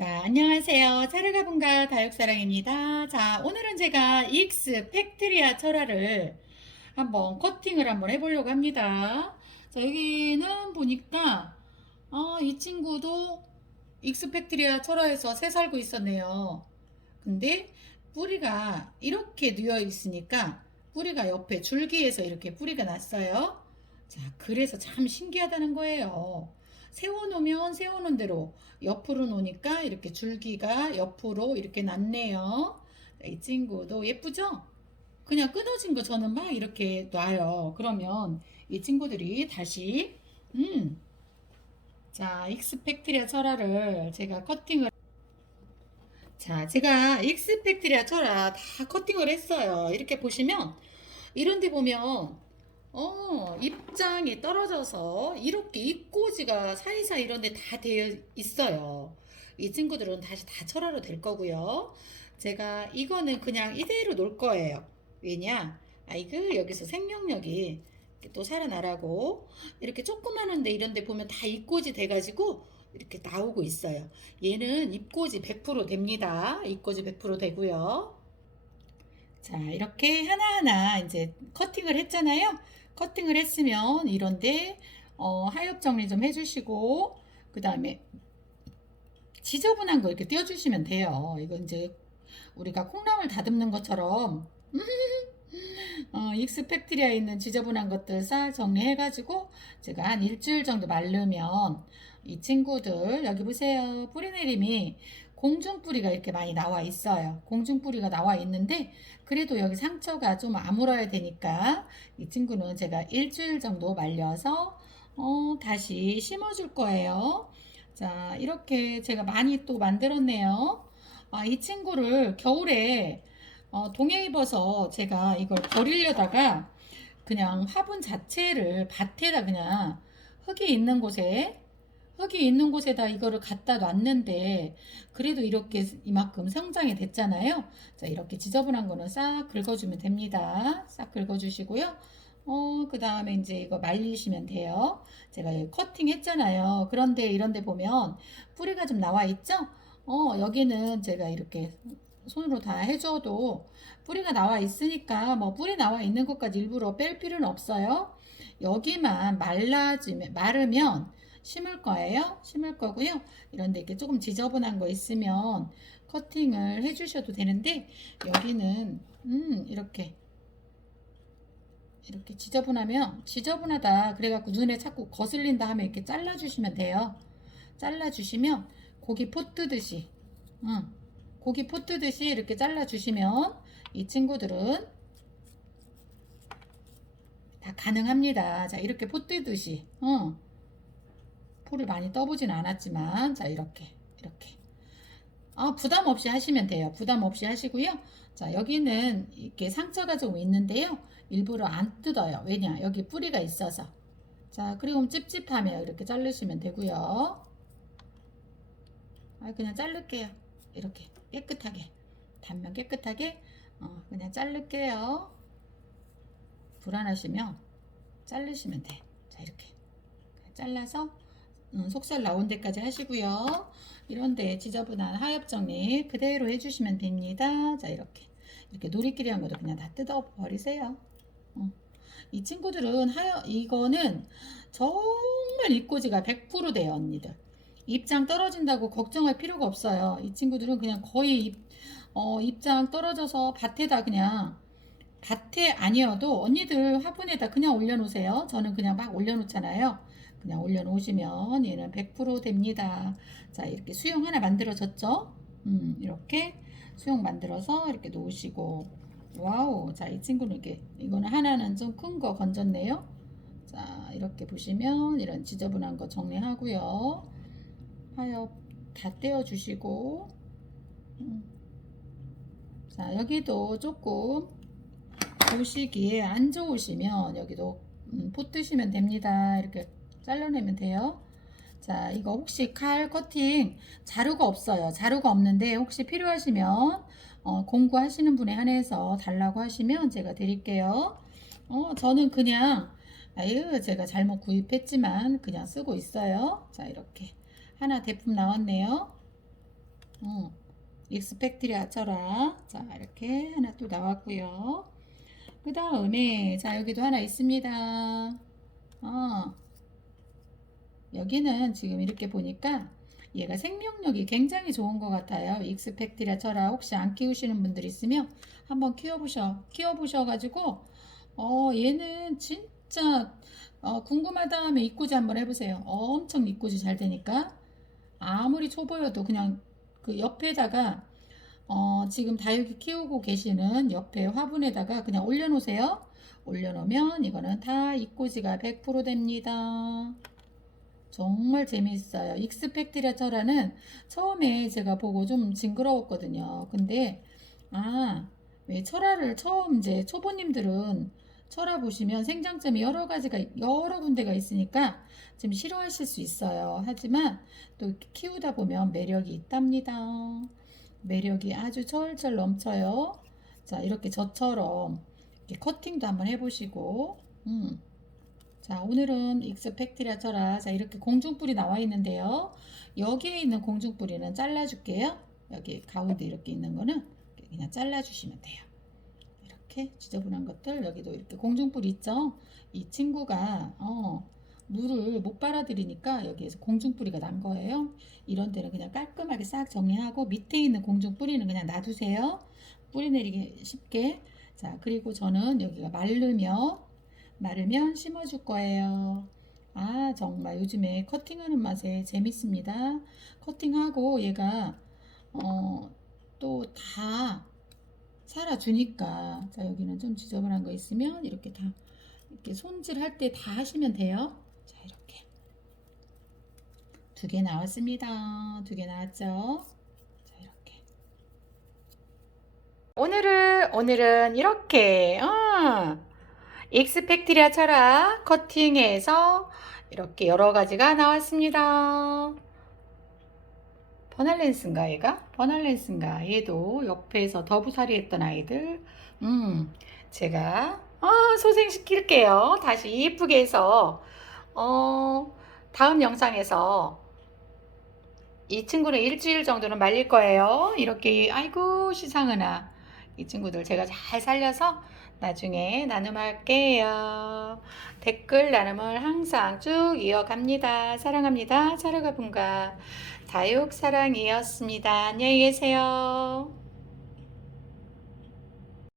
자, 안녕하세요. 차르가분가 다육사랑입니다. 자, 오늘은 제가 익스 팩트리아 철화를 한번 커팅을 한번 해보려고 합니다. 자, 여기는 보니까, 어, 이 친구도 익스 팩트리아 철화에서 새 살고 있었네요. 근데 뿌리가 이렇게 누워 있으니까 뿌리가 옆에 줄기에서 이렇게 뿌리가 났어요. 자, 그래서 참 신기하다는 거예요. 세워놓으면 세워놓은 대로 옆으로 놓으니까 이렇게 줄기가 옆으로 이렇게 났네요. 자, 이 친구도 예쁘죠? 그냥 끊어진 거 저는 막 이렇게 놔요. 그러면 이 친구들이 다시 음. 자, 익스펙트리아 철화를 제가 커팅을 자, 제가 익스펙트리아 철화 다 커팅을 했어요. 이렇게 보시면 이런 데 보면 어, 입장이 떨어져서 이렇게 입꼬지가 사이사이 이런 데 다 되어 있어요. 이 친구들은 다시 다 철화로 될 거고요. 제가 이거는 그냥 이대로 놓을 거예요. 왜냐? 아이고, 여기서 생명력이 또 살아나라고 이렇게 조그마한데 이런 데 보면 다 입꼬지 돼가지고 이렇게 나오고 있어요. 얘는 입꼬지 100% 됩니다. 입꼬지 100% 되고요. 자, 이렇게 하나하나 이제 커팅을 했잖아요. 커팅을 했으면 이런데 어, 하엽 정리 좀 해주시고 그 다음에 지저분한 거 이렇게 띄워주시면 돼요. 이거 이제 우리가 콩나물 다듬는 것처럼 어, 익스팩트리아에 있는 지저분한 것들 싹 정리해가지고 제가 한 일주일 정도 마르면 이 친구들 여기 보세요 뿌리 내림이 공중뿌리가 이렇게 많이 나와 있어요. 공중뿌리가 나와 있는데 그래도 여기 상처가 좀 아물어야 되니까 이 친구는 제가 일주일 정도 말려서 어, 다시 심어줄 거예요. 자 이렇게 제가 많이 또 만들었네요. 아, 이 친구를 겨울에 어, 동해 입어서 제가 이걸 버리려다가 그냥 화분 자체를 밭에다 그냥 흙이 있는 곳에 흙이 있는 곳에다 이거를 갖다 놨는데 그래도 이렇게 이만큼 성장이 됐잖아요. 자 이렇게 지저분한 거는 싹 긁어주면 됩니다. 싹 긁어주시고요. 어, 그 다음에 이제 이거 말리시면 돼요. 제가 여기 커팅 했잖아요. 그런데 이런데 보면 뿌리가 좀 나와 있죠? 어, 여기는 제가 이렇게 손으로 다 해줘도 뿌리가 나와 있으니까 뭐 뿌리 나와 있는 것까지 일부러 뺄 필요는 없어요. 여기만 말라지면 마르면 심을 거예요. 심을 거고요. 이런데 이렇게 조금 지저분한 거 있으면 커팅을 해주셔도 되는데 여기는 음 이렇게 이렇게 지저분하면 지저분하다 그래갖고 눈에 자꾸 거슬린다 하면 이렇게 잘라주시면 돼요. 잘라주시면 고기 포 뜨듯이 응. 고기 포 뜨듯이 이렇게 잘라주시면 이 친구들은 다 가능합니다. 자, 이렇게 포 뜨듯이. 어. 포를 많이 떠보진 않았지만, 자, 이렇게, 이렇게. 아, 부담 없이 하시면 돼요. 부담 없이 하시고요. 자, 여기는 이렇게 상처가 좀 있는데요. 일부러 안 뜯어요. 왜냐? 여기 뿌리가 있어서. 자, 그리고 찝찝하면 이렇게 자르시면 되고요. 아, 그냥 자를게요. 이렇게 깨끗하게. 단면 깨끗하게 어, 그냥 자를게요. 불안하시면 자르시면 돼. 자, 이렇게. 잘라서 음, 속살 나온 데까지 하시고요. 이런데 지저분한 하엽 정리 그대로 해주시면 됩니다. 자, 이렇게. 이렇게 놀이끼리 한 것도 그냥 다 뜯어 버리세요. 어. 이 친구들은 하여, 이거는 정말 입꼬지가 100% 돼요, 언니들. 입장 떨어진다고 걱정할 필요가 없어요. 이 친구들은 그냥 거의 입, 어, 입장 떨어져서 밭에다 그냥 밭에 아니어도 언니들 화분에다 그냥 올려놓으세요. 저는 그냥 막 올려놓잖아요. 그냥 올려놓으시면 얘는 100% 됩니다. 자, 이렇게 수영 하나 만들어졌죠? 음, 이렇게 수영 만들어서 이렇게 놓으시고 와우. 자, 이 친구는 이렇게 이거는 하나는 좀 큰 거 건졌네요. 자, 이렇게 보시면 이런 지저분한 거 정리하고요. 하엽 다 떼어주시고 음. 자, 여기도 조금 보시기에 안 좋으시면 여기도 음, 포 뜨시면 됩니다. 이렇게 잘라내면 돼요. 자, 이거 혹시 칼 커팅 자루가 없어요. 자루가 없는데 혹시 필요하시면 어, 공구하시는 분에 한해서 달라고 하시면 제가 드릴게요. 어, 저는 그냥 아유, 제가 잘못 구입했지만 그냥 쓰고 있어요. 자, 이렇게 하나 대품 나왔네요. 음, 익스펙트리아 철화. 자, 이렇게 하나 또 나왔고요. 그 다음에, 자, 여기도 하나 있습니다. 어, 여기는 지금 이렇게 보니까 얘가 생명력이 굉장히 좋은 것 같아요. 익스펙트리아 철화 혹시 안 키우시는 분들 있으면 한번 키워보셔, 키워보셔가지고, 어, 얘는 진짜 어, 궁금하다 하면 입고지 한번 해보세요. 엄청 입고지 잘 되니까. 아무리 초보여도 그냥 그 옆에다가 어, 지금 다육이 키우고 계시는 옆에 화분에다가 그냥 올려놓으세요. 올려놓으면 이거는 다 입고지가 100% 됩니다. 정말 재미있어요. 익스펙트리아 철화는 처음에 제가 보고 좀 징그러웠거든요. 근데 아, 왜 철화를 처음 이제 초보님들은 철화 보시면 생장점이 여러 가지가 여러 군데가 있으니까 좀 싫어하실 수 있어요. 하지만 또 키우다 보면 매력이 있답니다. 매력이 아주 철철 넘쳐요. 자, 이렇게 저처럼 이렇게 커팅도 한번 해보시고, 음. 자, 오늘은 익스펙트리아 철화. 자, 이렇게 공중뿔이 나와 있는데요. 여기에 있는 공중뿔이는 잘라줄게요. 여기 가운데 이렇게 있는 거는 그냥 잘라주시면 돼요. 이렇게 지저분한 것들 여기도 이렇게 공중뿔 있죠? 이 친구가 어, 물을 못 빨아들이니까 여기에서 공중뿌리가 난 거예요. 이런 데는 그냥 깔끔하게 싹 정리하고 밑에 있는 공중뿌리는 그냥 놔두세요. 뿌리 내리기 쉽게. 자, 그리고 저는 여기가 마르면 마르면 심어줄 거예요. 아, 정말 요즘에 커팅하는 맛에 재밌습니다. 커팅하고 얘가 어, 또 다 살아주니까 자 여기는 좀 지저분한 거 있으면 이렇게 다 이렇게 손질할 때 다 하시면 돼요. 자 이렇게 두 개 나왔습니다. 두 개 나왔죠? 자 이렇게 오늘은 오늘은 이렇게 어, 익스펙트리아 철학 커팅해서 이렇게 여러 가지가 나왔습니다. 버날렌스인가 얘가? 버날렌스인가 얘도 옆에서 더부살이 했던 아이들 음 제가 어, 소생시킬게요 다시 이쁘게 해서 어, 다음 영상에서 이 친구는 일주일 정도는 말릴 거예요. 이렇게 아이고 시상은아. 이 친구들 제가 잘 살려서 나중에 나눔할게요. 댓글 나눔을 항상 쭉 이어갑니다. 사랑합니다. 사랑가분가 다육 사랑이었습니다. 안녕히 계세요.